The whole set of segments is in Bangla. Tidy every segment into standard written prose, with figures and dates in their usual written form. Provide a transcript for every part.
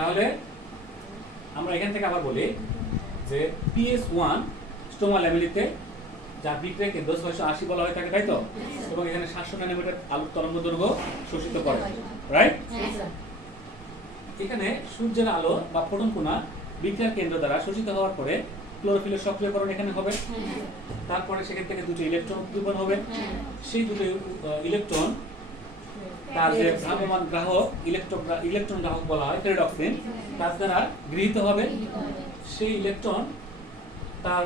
তাহলে আমরা এখান থেকে আবার বলি যে PS1 স্টোমা ল্যামেলিতে যার বিক্রিয়া কেন্দ্র 680 বলা হয় থাকে, তাই তো? এবং এখানে 700 ন্যানোমিটার আলোক তরঙ্গ দৈর্ঘ্য শোষিত করে, রাইট? এখানে সূর্যের আলো বা ফোটন কণা বিক্রিয়ার কেন্দ্র দ্বারা শোষিত হওয়ার পরে ক্লোরোফিলের সক্রিয়করণ এখানে হবে। তারপরে সেখান থেকে দুটো ইলেকট্রন উদ্দীপন হবে। সেই দুটো ইলেকট্রন তার যে ভ্রাম্যমান গ্রাহক ইলেকট্রন গ্রাহক বলা হয় পেরিডক্সিন, তার দ্বারা গৃহীত হবে। সেই ইলেকট্রন তার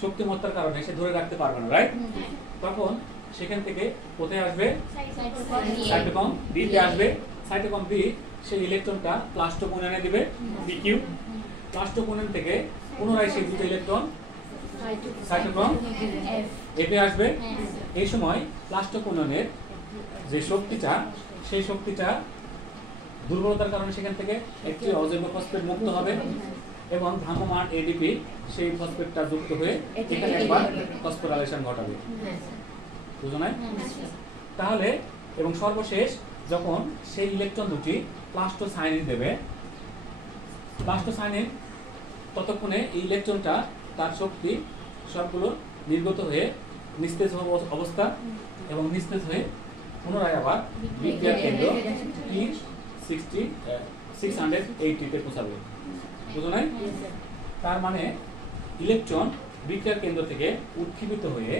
শক্তিমত্তার কারণে সে ধরে রাখতে পারবে না, রাইট? তখন সেখান থেকে কোথায় আসবে? সাইটোক্রোম বি তে আসবে। সাইটোক্রোম বি সেই ইলেকট্রনটা প্লাস্টোকোননে দিবে BQ। প্লাস্টোকোনন থেকে পুনরায় সেই দুটো ইলেকট্রন সাইটোক্রোম এফে আসবে। এই সময় প্লাস্টোকোননের যে শক্তিটা, সেই শক্তিটা দুর্বলতার কারণে সেখান থেকে একটি অজৈব ফসফেট মুক্ত হবে এবং ভ্রাম্যমান ADP সেই ফসফেটটা যুক্ত হয়ে এখানে একবার ফসফোরাইলেশন ঘটাবে। বুঝো নাই? তাহলে এবং সর্বশেষ যখন সেই ইলেকট্রন দুটি প্লাস্টোসাইনিন দেবে, প্লাস্টোসাইনিন ততক্ষণে এই ইলেকট্রনটা তার শক্তি সবগুলো নির্গত হয়ে নিস্তেজ অবস্থা এবং নিস্তেজ হয়ে পুনরায় আবার বিক্রিয়ার কেন্দ্র P680 তে পৌঁছাবে। বুঝো নাই? তার মানে ইলেকট্রন বিক্রিয়ার কেন্দ্র থেকে উৎক্ষেপিত হয়ে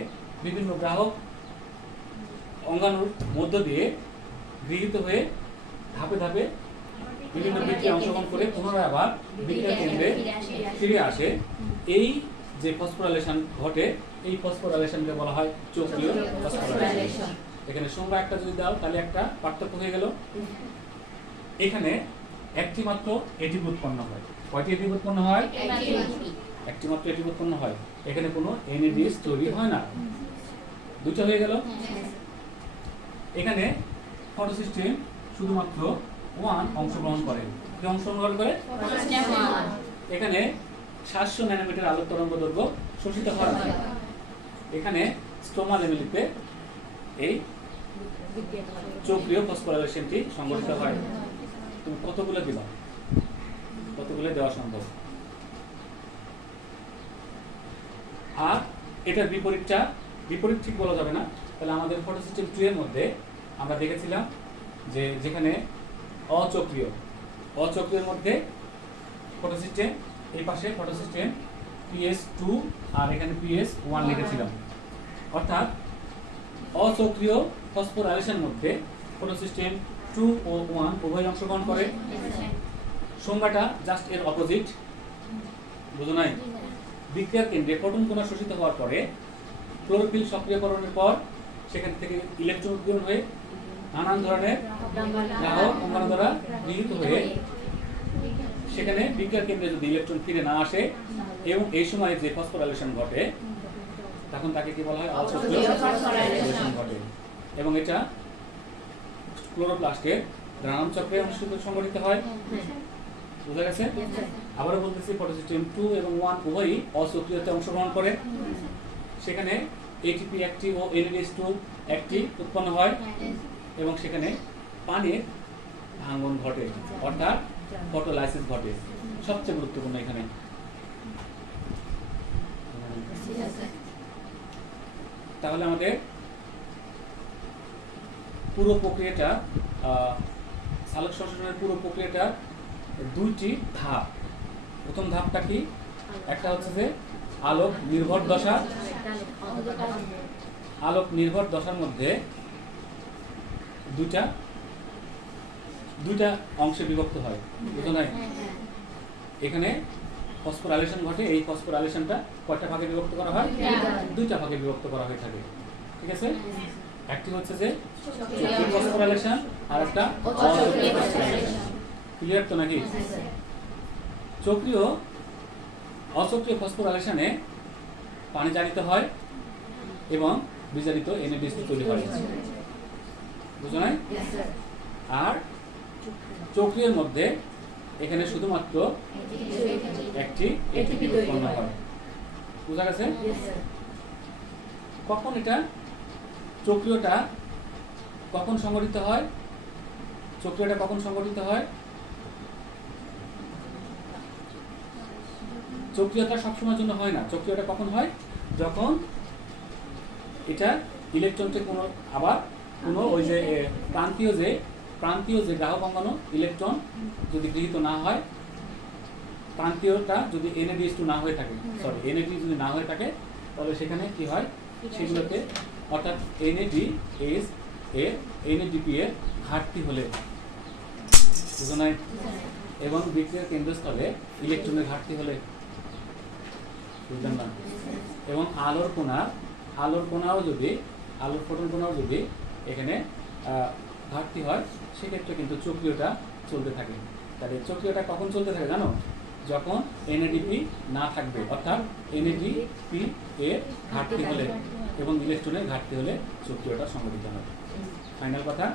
বিভিন্ন গ্রাহক অঙ্গাণুর মধ্য দিয়ে গৃহীত হয়ে ধাপে ধাপে বিভিন্ন বিক্রিয়ায় অংশগ্রহণ করে পুনরায় আবার বিক্রিয়ার কেন্দ্রে ফিরে আসে। এই যে ফসফোরাইলেশন ঘটে, এই ফসফোরাইলেশনকে বলা হয় চক্রীয় ফসফোরাইলেশন। এখানে সংখ্যা একটা যদি দাও তাহলে একটা পার্থক্য হয়ে গেল। এখানে একটি মাত্র এটিপি উৎপন্ন হয়। কয়টি এটিপি উৎপন্ন হয়? একটি মাত্র এটিপি উৎপন্ন হয়। এখানে কোনো NADH তৈরি হয় না। দুটো হয়ে গেল। এখানে ফটোসিস্টেম শুধুমাত্র 1 অংশগ্রহণ করে। কি অংশগ্রহণ করে? এখানে 700 ন্যানোমিটার আলোক তরঙ্গ দৈর্ঘ্য শোষিত হয়। এখানে স্টোমা ল্যামেলিতে এই চক্রীয় ফসফোরাইলেশনটি সংঘটিত হয়। তুমি কতগুলো দিবা? কতগুলো দেওয়া সম্ভব? আর এটার বিপরীতটা, বিপরীত ঠিক বলা যাবে না। তাহলে আমাদের ফটোসিস্টেম 2 এর মধ্যে আমরা দেখেছিলাম যে যেখানে অচক্রীয় মধ্যে ফটোসিস্টেম, এই পাশে ফটোসিস্টেম PS2 আর এখানে PS1 লিখেছিলাম। অর্থাৎ অচক্রীয় ফসফোরাইলেশন মধ্যে ফটোসিস্টেম 2 ও 1 উভয় অংশগ্রহণ করে। সংজ্ঞাটা জাস্ট এর অপোজিট। বুঝো নাই? বিক্রিয়ার কেন্দ্রে ফোটন কণা শোষিত হওয়ার পরে ক্লোরোফিল সক্রিয়করণের পর সেখান থেকে ইলেকট্রন উৎপন্ন হয়ে নানান ধরনের গ্রাহক অঙ্গাণু দ্বারা গৃহীত হয়ে সেখানে বিক্রিয়ার কেন্দ্রে যদি ইলেকট্রন ফিরে না আসে এবং এই সময় যে ফসফোরাইলেশন ঘটে তখন তাকে কি বলা হয়? অচক্রীয় ফসফোরাইলেশন ঘটে। এবং এটা ক্লোরোপ্লাস্টের গ্রানাম চক্রে সংঘটিত হয়। বুঝা গেছে? আবারও বলতেছি, ফটোসিস্টেম 2 এবং 1 উভয়ই অচক্রিয়তে অংশগ্রহণ করে। সেখানে ATP একটি ও NADH2 একটি উৎপন্ন হয় এবং সেখানে পানির ভাঙ্গন ঘটে, অর্থাৎ ফটোলাইসিস ঘটে। সবচেয়ে গুরুত্বপূর্ণ এখানে। তাহলে আমাদের পুরো প্রক্রিয়াটা, সালোক সংশ্লেষণের পুরো প্রক্রিয়াটা দুইটি ধাপ। প্রথম ধাপটা কি? একটা হচ্ছে যে আলোক নির্ভর দশা। আলোক নির্ভর দশার মধ্যে দুইটা অংশে বিভক্ত হয়। বুঝো নাই? এখানে ফসফোরাইলেশন ঘটে। এই ফসফোরাইলেশনটা কয়টা ভাগে বিভক্ত করা হয়? দুইটা ভাগে বিভক্ত করা হয়ে থাকে। ঠিক আছে? একটি হচ্ছে যে চক্রীয় ফসফোরাইলেশন আর একটা অচক্রীয় ফসফোরাইলেশন। ক্লিয়ার তো নাকি? অচক্রীয় ফসফোরাইলেশনে পানি জারিত হয় এবং বিজারিত NADH তৈরি হয়। বুঝো নাই? আর চক্রীয়ের মধ্যে এখানে শুধুমাত্র একটি ATP উৎপন্ন হয়। বুঝা গেছে? কখন এটা চক্রীয়টা কখন সংঘটিত হয়? চক্রীয়টা কখন সংঘটিত হয়? চক্রীয়তা সবসময়ের জন্য হয় না। চক্রীয়তা কখন হয়? যখন এটা ইলেকট্রনকে কোনো ওই যে প্রান্তীয় যে গ্রাহক অঙ্গাণু ইলেকট্রন যদি গৃহীত না হয়, প্রান্তীয়টা যদি NADH2 না হয়ে থাকে, NAD যদি না হয়ে থাকে, তাহলে সেখানে কি হয়, সেগুলোতে অর্থাৎ NADH এর NADP এর ঘাটতি হলে, বুঝো নাই? এবং বিক্রিয়ার কেন্দ্রস্থলে ইলেকট্রনের ঘাটতি হলে, বুঝলেন না? এবং আলোর ফোটন কোণাও যদি এখানে ঘাটতি হয়, সেক্ষেত্রে কিন্তু চক্রীয়টা চলতে থাকে। তাহলে চক্রীয়টা কখন চলতে থাকে জানো? যখন NADP না থাকবে, অর্থাৎ NADP এর ঘাটতি হলে এবং ইলেকট্রনের ঘাটতি হলে চক্রীয়টা সংঘটিত হবে। ফাইনাল কথা।